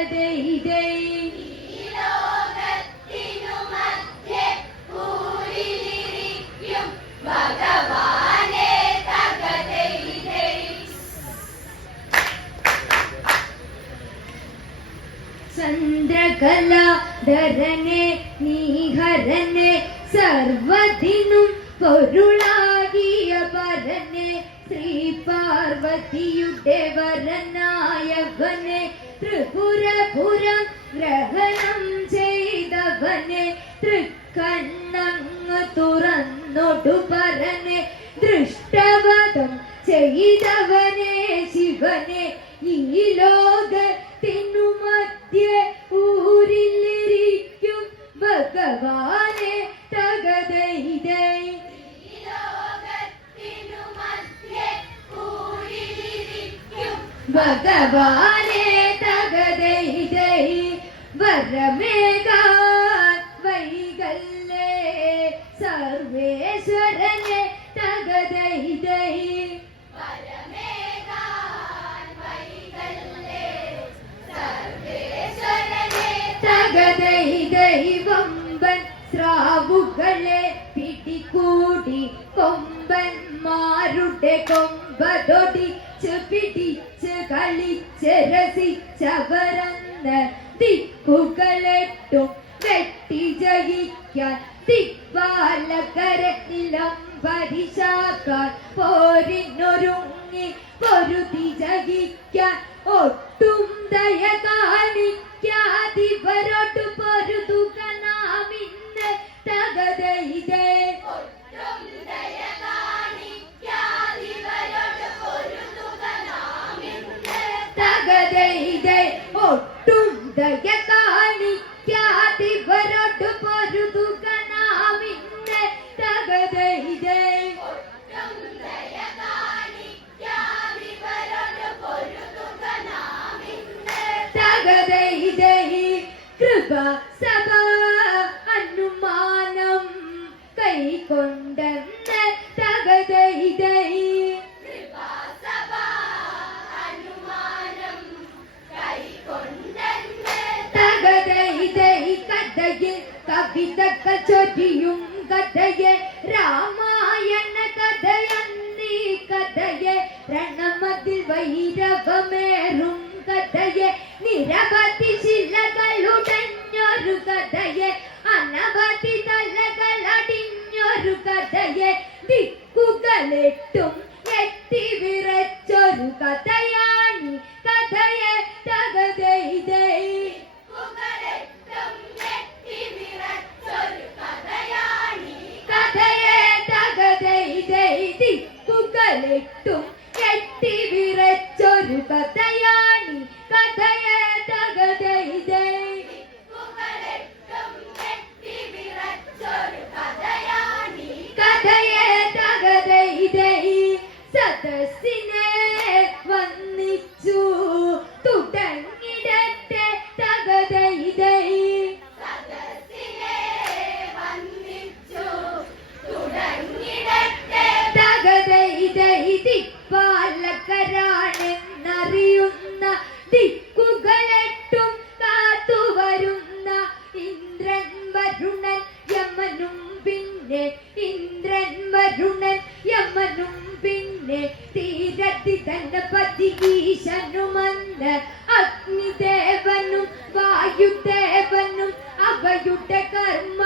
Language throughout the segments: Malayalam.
തകതൈതൈ ചന്ദ്രകലാധരനെ നീഹരനെ സർവത്തിനും പൊരുളാകിയ പരനെ ശ്രീ പാർവതിയുടെ വരനായവനെ ത്രിപുരപുരം ഗ്രഹണം ചെയ്തവനെ തൃക്കണ്ണങ്ങ് തുറന്നൊടു പരനെ ദൃഷ്ടവധം ചെയ്തവനെ ശിവനെ ഈ ലോകത്തിനു മധ്യേ ഊരിലിരിക്കും ഭഗവാനെ തകതൈതൈ ഭഗവാനെ തകതൈതൈ വരമേകാൻ വൈകല്ലേ? സർവേശ്വരനെ തകതൈതൈ. തകതൈ ദൈവമ്പൻ സ്രാവുകളെ പിടികൂടി കൊമ്പന്മാരുടെ കൊമ്പതൊടിച്ച് പൊരുതി ജയിക്കാൻ ഒട്ടും കൈക്കൊണ്ടെന്ന് തകതൈതൈ തകതൈതൈ കഥയിൽ കവിതകൾ ചൊരിയും കഥയെ. രാമായണ കഥയെന്നീ കഥയെ. രണമതിൽ വൈരവമേറും കഥയെ. നിരവധി the ಕೆಟ್ಟ ಕರ್ಮ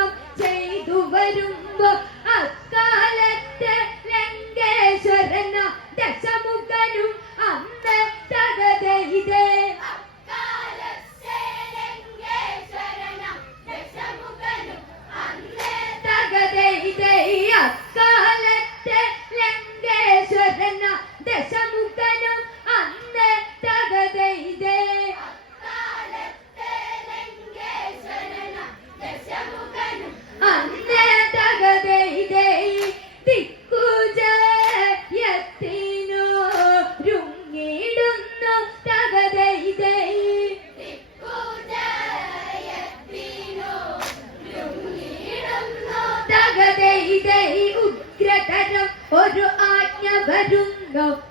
Go.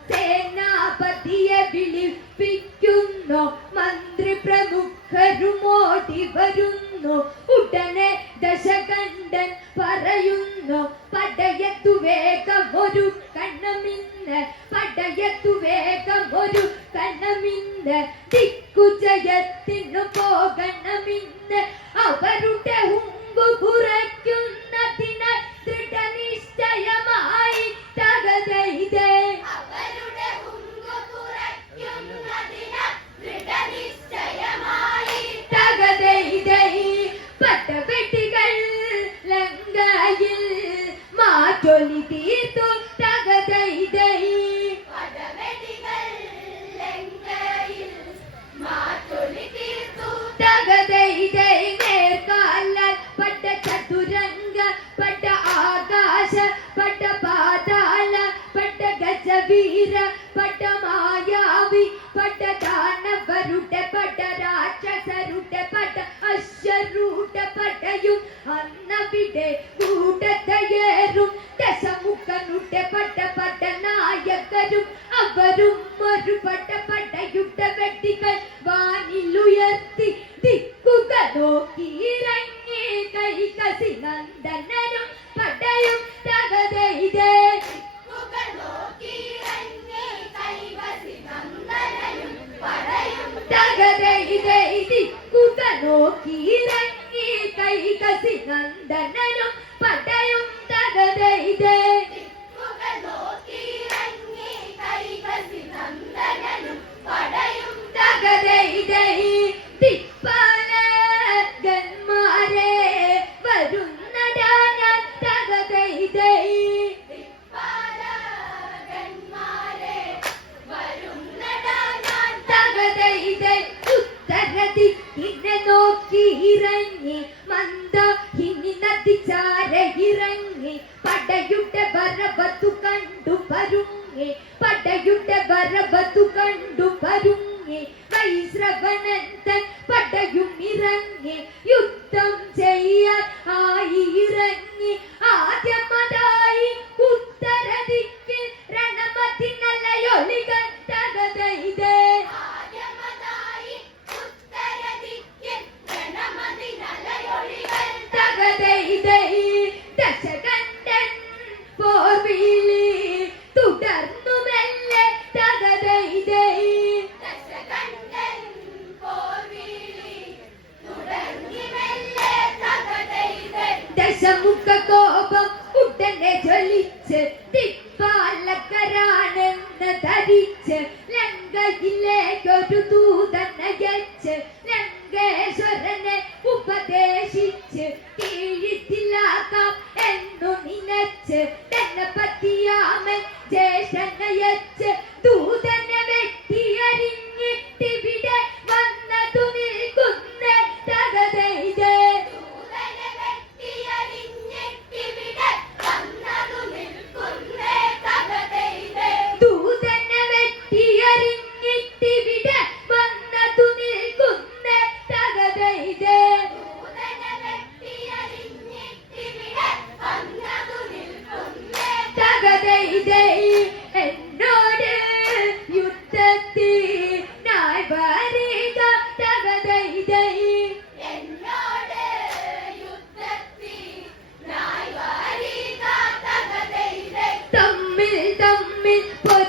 കൂടതയേറും ദശമുഖനുടെ പട പട നായകരും അവരും ഒരു പട പട പടയുടെ വരവത്തു കണ്ടു പരുങ്ങി. പടയുടെ വരവത്തു കണ്ടു പരുങ്ങി. വൈശ്രവണൻ ദശമുഖോപം ഉടനെ ജ്വലിച്ച് ദിപ്പാലക്കരാണെന്ന് ധരിച്ച് ലങ്കയിലേക്കൊരു ദൂതനയച്ച് ലങ്കേശ്വരനെ ഉപദേശിച്ച് കീഴിത്തിലാക്കാം എന്നു നിനച്ച് തന്നെ പറ്റിയാമൻ ജ്യേഷ്ഠനയച്ച് ദൂത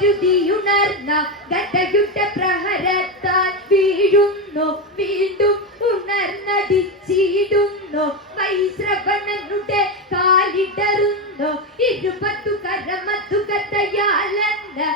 പൊരുതിയുണർന്ന ഗതയുദ്ധ പ്രഹരത്താൽ വീഴുന്നു. വീണ്ടും ഉണർന്നടിച്ചിടുന്നു വൈശ്രവണനുടെ കാലിടറുന്നു. ഇരുപത്തു കരമത്തു കഥയാലെന്ന്